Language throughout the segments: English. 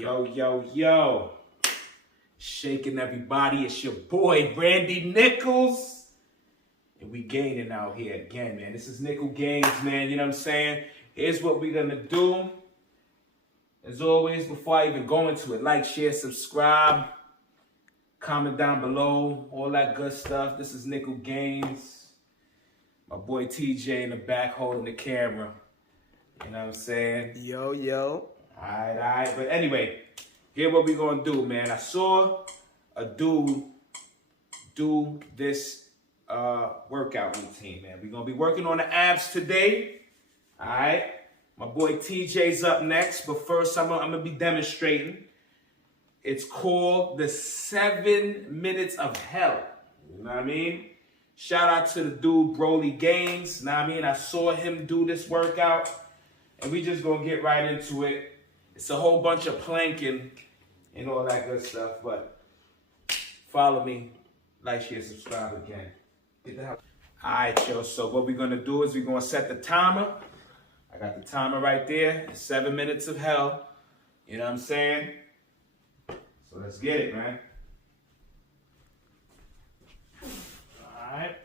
Yo, yo, yo. Shaking everybody. It's your boy, Randy Nichols. And we gaining out here again, man. This is Nickel Gains, man. You know what I'm saying? Here's what we're going to do. As always, before I even go into it, like, share, subscribe, comment down below, all that good stuff. This is Nickel Gains. My boy TJ in the back holding the camera. You know what I'm saying? Yo, yo. All right. But anyway, here's what we going to do, man. I saw a dude do this workout routine, man. We're going to be working on the abs today. All right. My boy TJ's up next. But first, I'm going to be demonstrating. It's called the 7 minutes of hell. You know what I mean? Shout out to the dude, Brolly Gains. You know what I mean? I saw him do this workout. And we just going to get right into it. It's a whole bunch of planking and all that good stuff. But follow me. Like, share, subscribe again. Get the hell. All right, yo. So what we're going to do is we're going to set the timer. I got the timer right there. It's 7 minutes of hell. You know what I'm saying? So let's get it, man. All right.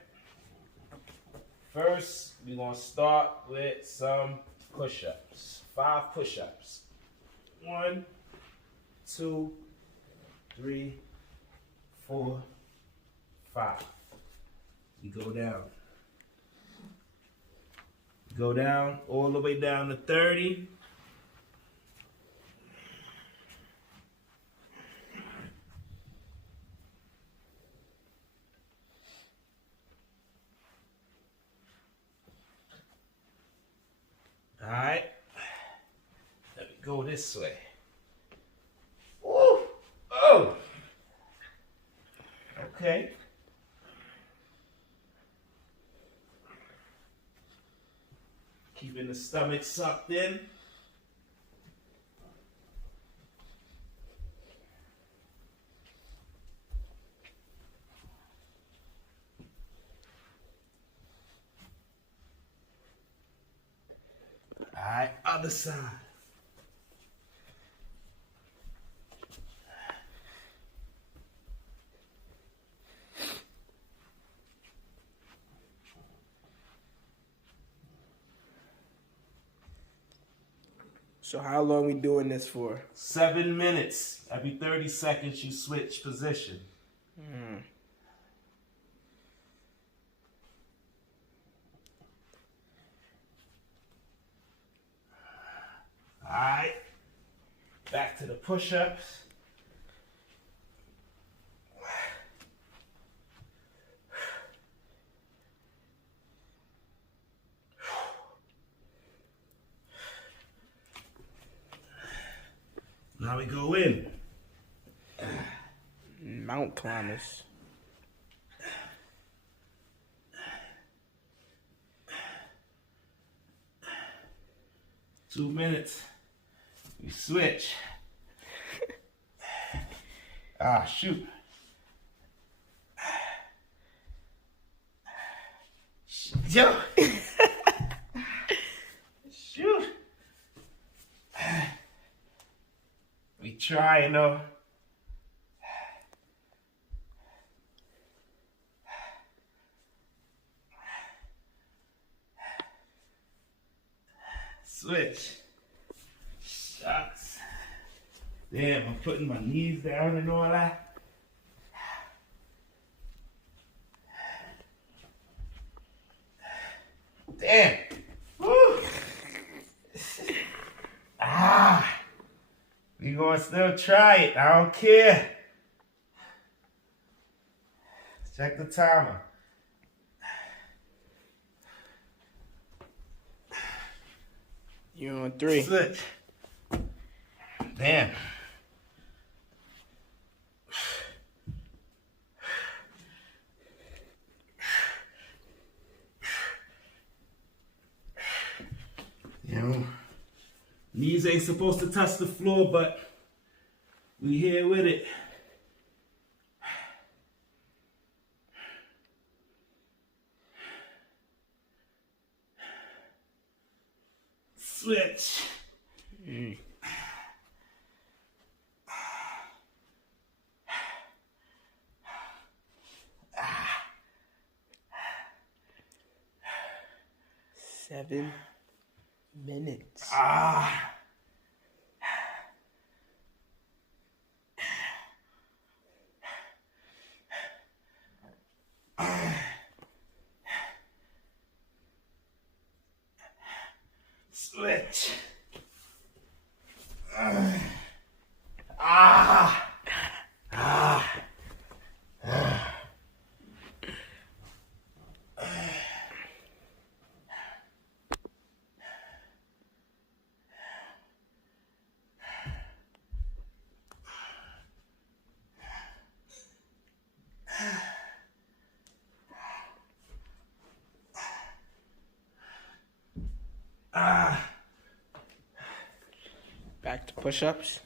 First, we're going to start with some push-ups. 5 push-ups. 1, 2, 3, 4, 5. You go down. Go down all the way down to 30. All right. Let me go this way. Woo! Oh! Okay. Keeping the stomach sucked in. All right, other side. So how long we doing this for? 7 minutes. Every 30 seconds you switch position. All right. Back to the push-ups. Now we go in. Mount climbers. Two minutes. We switch. Shoot. Yo. Shoot. We trying though. Switch. Shucks. Damn, I'm putting my knees down and all that. Damn. Woo. We gonna still try it. I don't care. Check the timer. You on 3. Switch. Damn. You know, knees ain't supposed to touch the floor, but we here with it. Switch. 7 minutes. Ah. Switch. Ah. Ah. Ah. 5 Back to push-ups.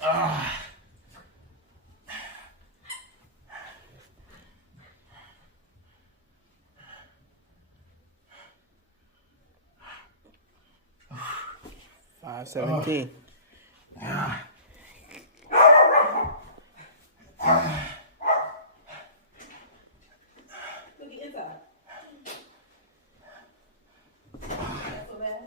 Ah. 5:17. Look at inside. That's so bad.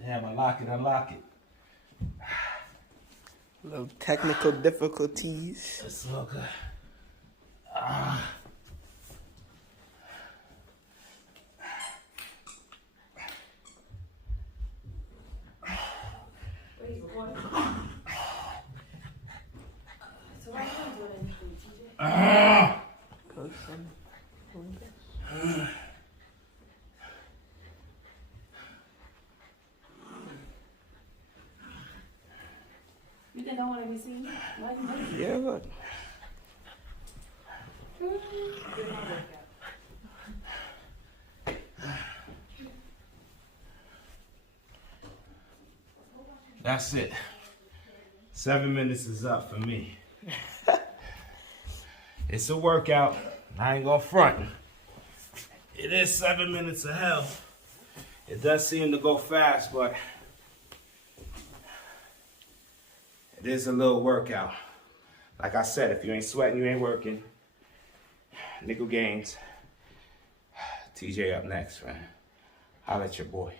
Damn, unlock it. Little technical difficulties. It's so good. Wait, he's recording. So why are you doing anything, TJ? You think I want to be seen? Why you doing Yeah, look. Good my workout. That's it. 7 minutes is up for me. It's a workout. I ain't gonna front. It is 7 minutes of hell. It does seem to go fast, but it is a little workout. Like I said, if you ain't sweating, you ain't working. Nickel Gains. TJ up next, man. Holla at your boy.